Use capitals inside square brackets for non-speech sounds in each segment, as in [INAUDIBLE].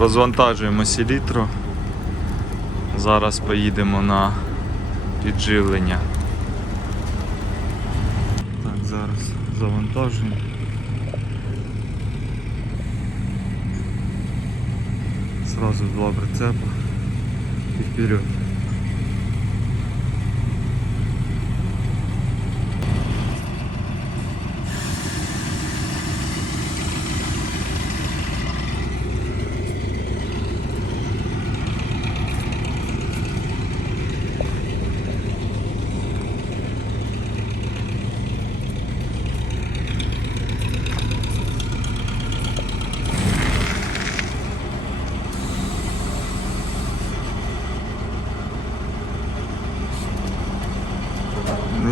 Розвантажуємо селітру. Зараз поїдемо на підживлення. Так, зараз завантажуємо. Сразу два прицепа і вперед.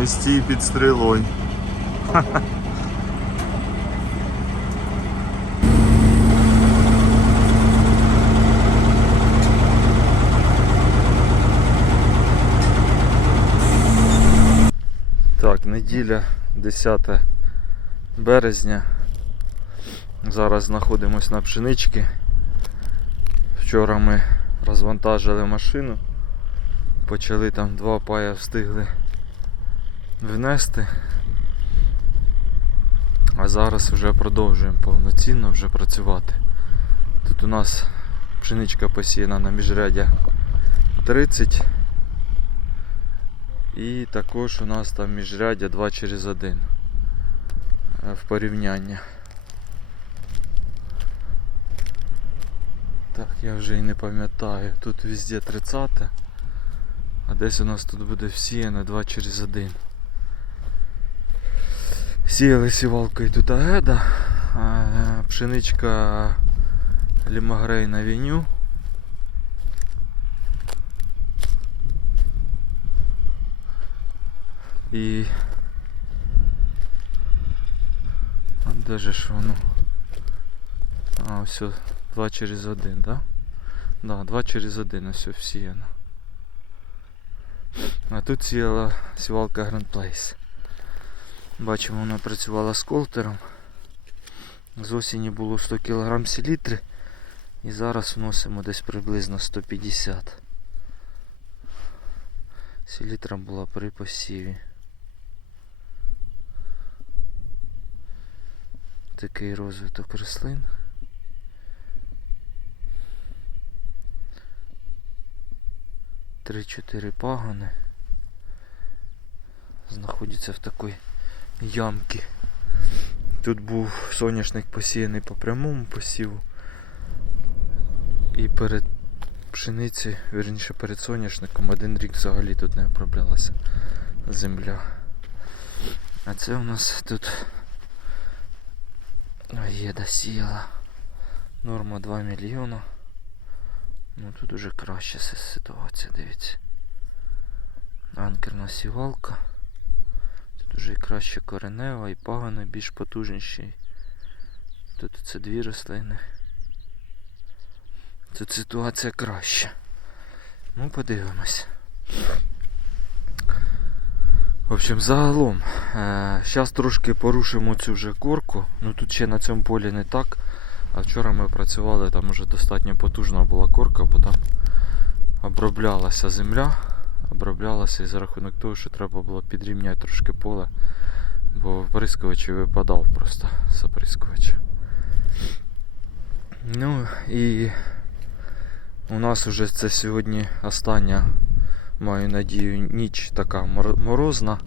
Не стій під стрілою. [LAUGHS] Так, неділя 10 березня. Зараз знаходимось на пшеничці. Вчора ми розвантажили машину. Почали там два пая встигли внести. А зараз вже продовжуємо повноцінно вже працювати. Тут у нас пшеничка посіяна на міжрядя 30. І також у нас там міжрядя 2 через 1 в порівняння. Так, я вже і не пам'ятаю. Тут везде 30, а десь у нас тут буде всіяно 2 через 1. Сіяли сівалкою тут агеда, пшеничка лімагрей на віню. І а де ж воно? А, все, 2 через 1, да? Да, 2 через 1 ось всіяно. А тут сіяла сівалка Grand Place. Бачимо, вона працювала з колтером. З осені було 100 кг селітри і зараз вносимо десь приблизно 150. Селітра була при посіві. Такий розвиток рослин. Три-чотири пагони знаходяться в такій ямки. Тут був соняшник посіяний по прямому посіву. І перед пшеницею, вірніше перед соняшником, один рік взагалі тут не оброблялася земля. А це у нас тут єда сіяла. Норма 2 мільйона. Ну тут уже краща си- ситуація, дивіться. Анкерна сівалка. Тут уже і краще коренева, і пагони більш потужніші. Тут це дві рослини. Тут ситуація краща. Ну, подивимось. В общем, загалом, зараз трошки порушимо цю вже корку. Ну тут ще на цьому полі не так. А вчора ми працювали, там вже достатньо потужна була корка, бо там оброблялася земля, оброблялася і за рахунок того, що треба було підрівняти трошки поле, бо оприскувач випадав просто з оприскувача. Ну і у нас вже це сьогодні остання, маю надію, ніч така морозна.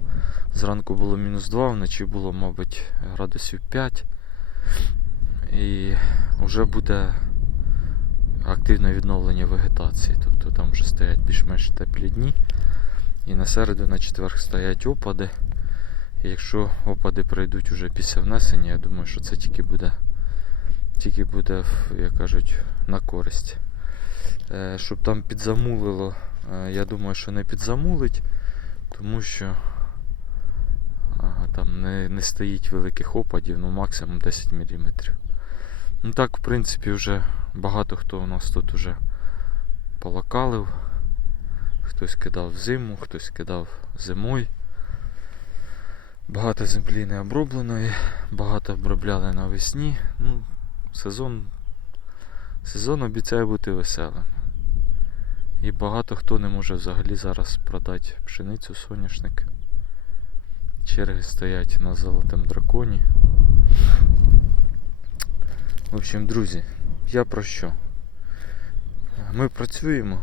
Зранку було мінус 2, вночі було, мабуть, градусів 5. І вже буде активне відновлення вегетації. Тобто там вже стоять більш-менш теплі дні. І на середу, на четвер стоять опади. І якщо опади пройдуть уже після внесення, я думаю, що це тільки буде, тільки буде, як кажуть, на користь. Е, Щоб там підзамулило, е, я думаю, що не підзамулить, тому що там не, не стоїть великих опадів, ну максимум 10 мм. Ну так, в принципі, вже багато хто у нас тут уже полокалив. Хтось кидав зиму, хтось кидав зимою. Багато землі не обробленої, багато обробляли навесні. Ну, сезон Сезон обіцяє бути веселим. І багато хто не може взагалі зараз продати пшеницю, соняшник. Черги стоять на золотому драконі. В общем, друзі, я про що? Ми працюємо,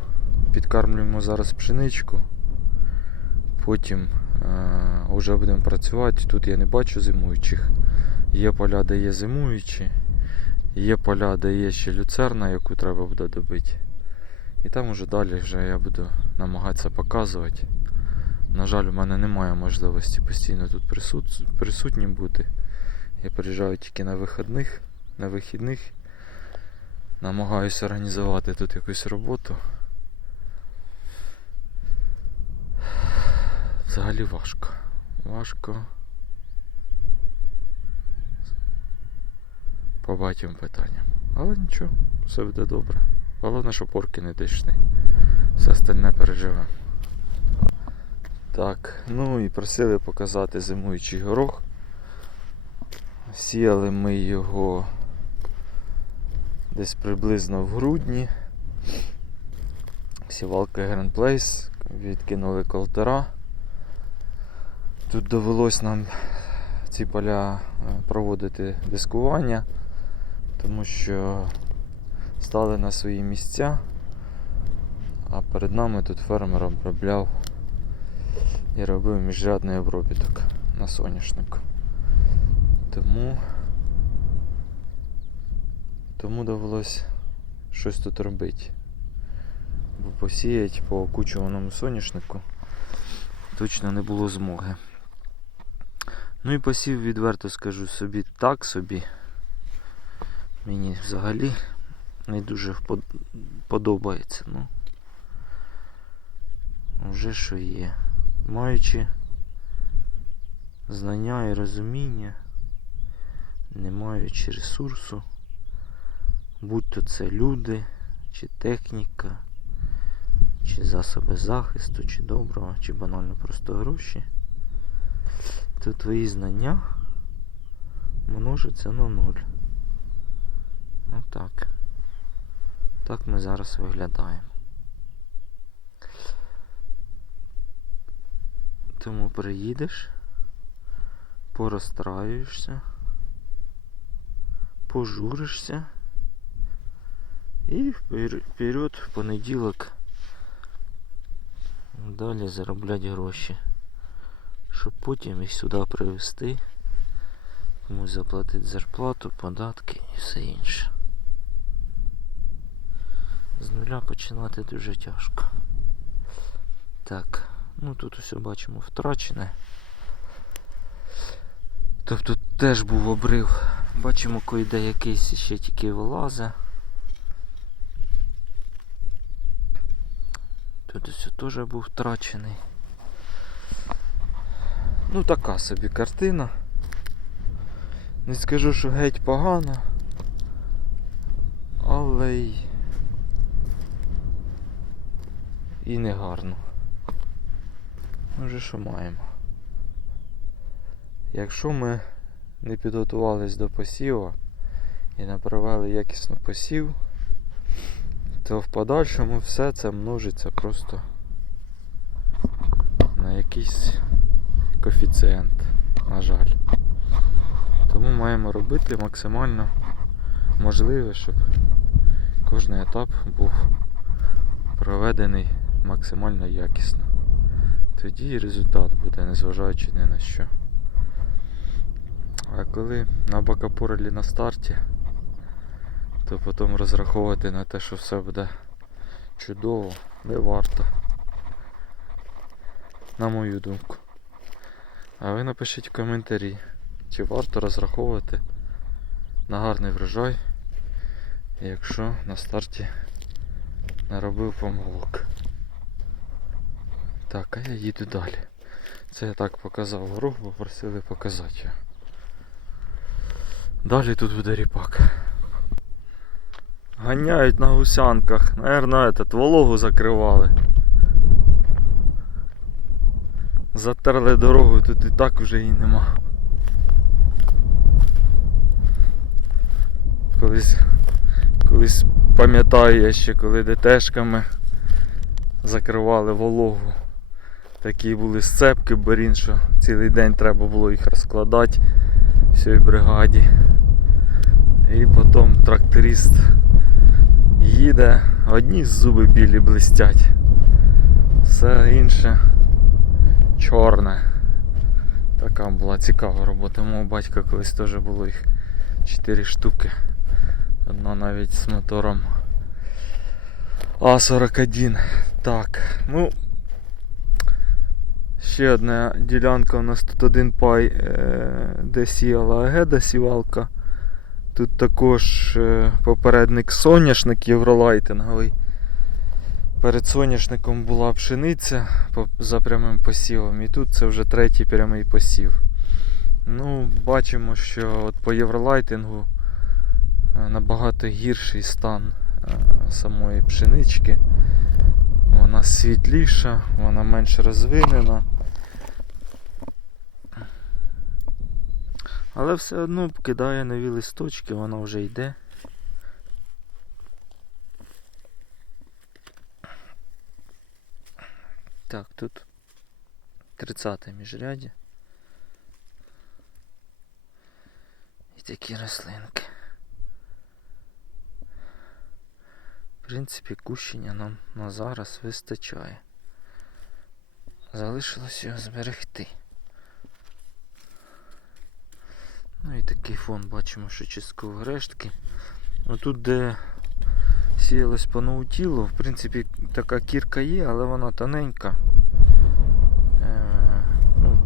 підкармлюємо зараз пшеничку. Потім е, вже будемо працювати. Тут я не бачу зимуючих. Є поля, де є зимуючі, є поля, де є ще люцерна, яку треба буде добити. І там уже далі вже я буду намагатися показувати. На жаль, у мене немає можливості постійно тут присут... присутнім бути. Я приїжджаю тільки на вихідних, на вихідних. Намагаюся організувати тут якусь роботу. Взагалі важко. Важко. По багатьом питанням. Але нічого, все буде добре. Головне, щоб орки не дійшли. Все остальне переживемо. Так, ну і просили показати зимуючий горох. Сіяли ми його десь приблизно в грудні. Сівалка Grand Place, відкинули колтера. Тут довелось нам ці поля е, проводити дискування, тому що стали на свої місця, а перед нами тут фермер обробляв і робив міжрядний обробіток на соняшнику. Тому, тому довелось щось тут робити. Бо посіять по окучуваному соняшнику точно не було змоги. Ну і посів відверто скажу собі так собі. Мені взагалі не дуже подобається. Ну, вже що є. Маючи знання і розуміння, не маючи ресурсу, будь то це люди, чи техніка, чи засоби захисту, чи доброго, чи банально просто гроші, то твої знання множаться на нуль. Отак. Так ми зараз виглядаємо. Тому приїдеш, порозстраюєшся, пожуришся і вперед в понеділок далі заробляти гроші, щоб потім їх сюди привезти, комусь заплатити зарплату, податки і все інше. З нуля починати дуже тяжко. Так, ну тут усе бачимо втрачене. Тобто теж був обрив. Бачимо, койде якийсь ще тільки вилазе. Тут усе теж був втрачений. Ну така собі картина. Не скажу, що геть погано, але й і не гарно. Вже що маємо. Якщо ми не підготувались до посіву і не провели якісно посів, то в подальшому все це множиться просто на якийсь коефіцієнт, на жаль. Тому маємо робити максимально можливе, щоб кожен етап був проведений максимально якісно. Тоді і результат буде, незважаючи ні на що. А коли на бакапорелі на старті, то потім розраховувати на те, що все буде чудово, не варто. На мою думку. А ви напишіть в коментарі, чи варто розраховувати на гарний врожай, якщо на старті наробив помилок. Так, а я їду далі. Це я так показав горох, бо просили показати його. Далі тут буде ріпак. Ганяють на гусянках. Наверно, этот, вологу закривали. Затерли дорогу, тут і так вже її нема. Колись, колись Пам'ятаю я ще, коли ДТшками закривали вологу. Такі були сцепки, борін, що цілий день треба було їх розкладати всій бригаді. І потім тракторист їде, одні зуби білі блистять, все інше чорне. Така була цікава робота. Мого батька колись теж було їх 4 штуки. Одна навіть з мотором А41. Так, ну. Ще одна ділянка у нас тут один пай, е, де сіяла Агеда сівалка. Тут також е, попередник соняшник євролайтинговий. Перед соняшником була пшениця за прямим посівом, і тут це вже третій прямий посів. Ну, бачимо, що от по євролайтингу е, набагато гірший стан е, самої пшенички. Вона світліша, вона менш розвинена. Але все одно кидає нові листочки, вона вже йде. Так, тут 30 міжряді. І такі рослинки. В принципі, кущення нам на зараз вистачає. Залишилось його зберегти. Ну і такий фон бачимо, що частково рештки. Отут, де сіялось по наутілу, в принципі, така кірка є, але вона тоненька. Е, ну,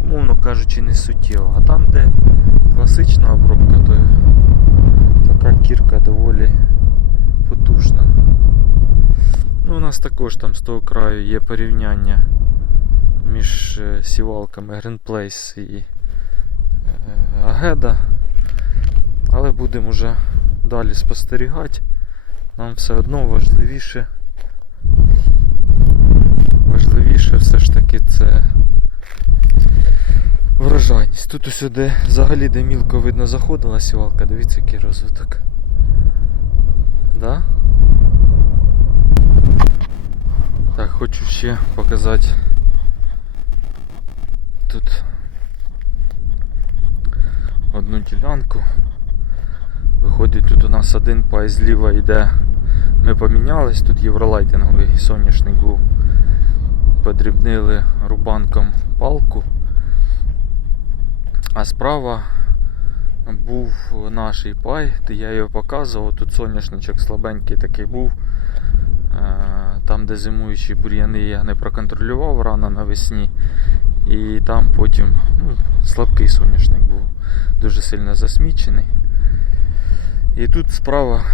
умовно кажучи, не суттєво. А там, де класична обробка, то така кірка доволі потужна. Ну, у нас також там з того краю є порівняння між е, сівалками Greenplace і е, Агеда. Але будемо вже далі спостерігати. Нам все одно важливіше. Важливіше все ж таки це врожайність. Тут усюди взагалі де мілко видно заходила сівалка, дивіться який розвиток. Да? Так, хочу ще показати тут одну ділянку. Виходить, тут у нас один пай зліва йде. Ми помінялись, тут євролайтинговий соняшник був. Подрібнили рубанком палку. А справа був наш пай, де я його показував. Тут соняшничок слабенький такий був. Е, Там, де зимуючі бур'яни я не проконтролював рано навесні. І там потім ну, слабкий соняшник був, дуже сильно засмічений. І тут справа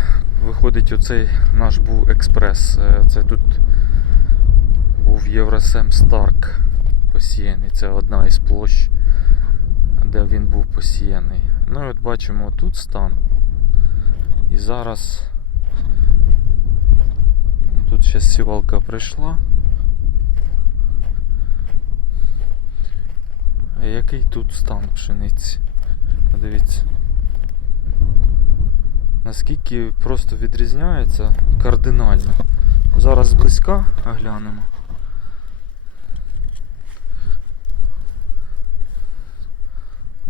виходить оцей наш був експрес. Е, Це тут був Євросем Старк посіяний. Це одна із площ, де він був посіяний. Ну і от бачимо тут стан. І зараз тут ще сівалка прийшла. Який тут стан пшениці? Подивіться. Наскільки просто відрізняється кардинально. Зараз зблизька оглянемо.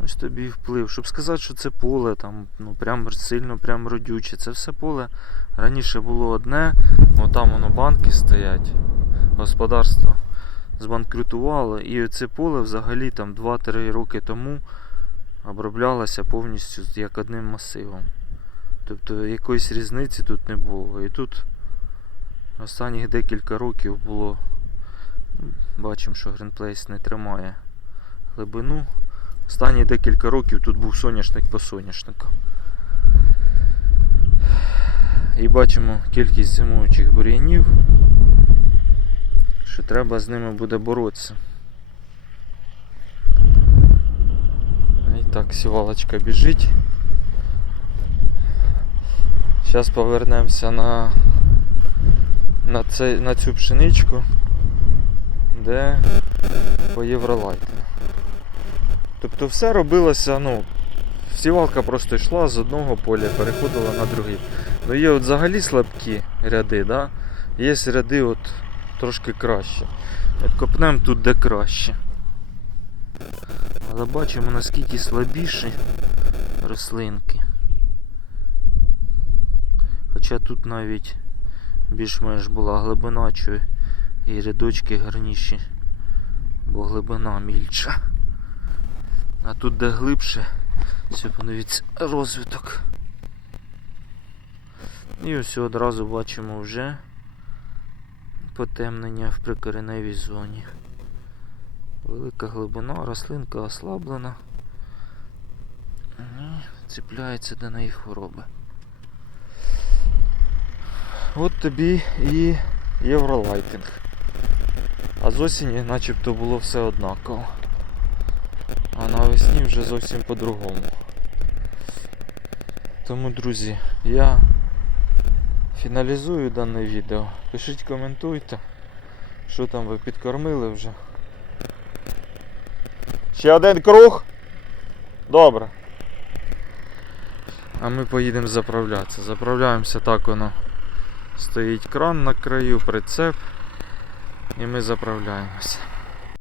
Ось тобі вплив. Щоб сказати, що це поле там, ну прям сильно прям родюче. Це все поле раніше було одне, там воно банки стоять. Господарство збанкрутувало. І це поле взагалі там 2-3 роки тому оброблялося повністю як одним масивом. Тобто якоїсь різниці тут не було. І тут останніх декілька років було. ну, Бачимо, що Greenplace не тримає глибину. Останні декілька років тут був соняшник по соняшнику. І бачимо кількість зимуючих бур'янів, що треба з ними буде боротися. І так, сівалочка біжить. Зараз повернемося на, на, це, на цю пшеничку, де по Євролайту. Тобто все робилося, ну, Сівалка просто йшла з одного поля, переходила на другий. Ну є от взагалі слабкі ряди, да? є ряди от трошки краще. От копнем тут де краще. Але бачимо наскільки слабіші рослинки. Хоча тут навіть більш-менш була глибина, що і рядочки гарніші, бо глибина мільча. А тут де глибше, все подивіться, розвиток. І ось одразу бачимо вже потемнення в прикореневій зоні. Велика глибина, рослинка ослаблена. І цепляється до неї хвороби. От тобі і євролайтинг. А з осені начебто було все однаково. А навесні вже зовсім по-другому. Тому, друзі, я фіналізую дане відео. Пишіть, коментуйте, що там ви підкормили вже. Ще один круг. Добре. А ми поїдемо заправлятися. Заправляємося так воно. Стоїть кран на краю, прицеп. І ми заправляємося.